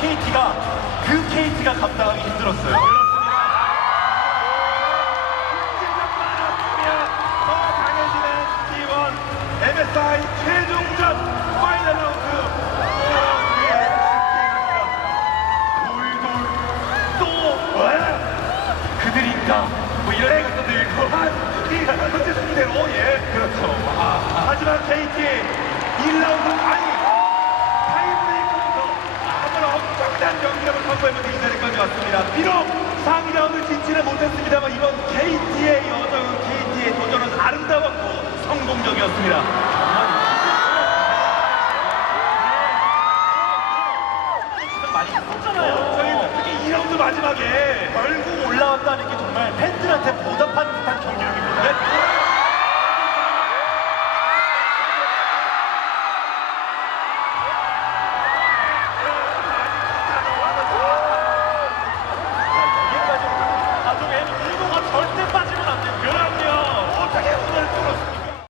KT가 감당하기 힘들었어요. 더 강해지는 T1 MSI 최종전 파이널 라운드 돌돌 또 와! 그들인가? 뭐 이런 생각도 들고. 한이 현재 순대로 예 그렇죠 아, 하지만 KT 1라운드 아니 타이브레이크부터 한번 엄청난 경기력을 선보이면서 이 자리까지 왔습니다 비록 상위 라운드 진출은 못했습니다만 이번 KT의 여정 KT의 도전은 아름다웠고 성공적이었습니다 많이 힘들잖아요. 저희 특히 2라운드 마지막에 결국 올라왔다는 게 정말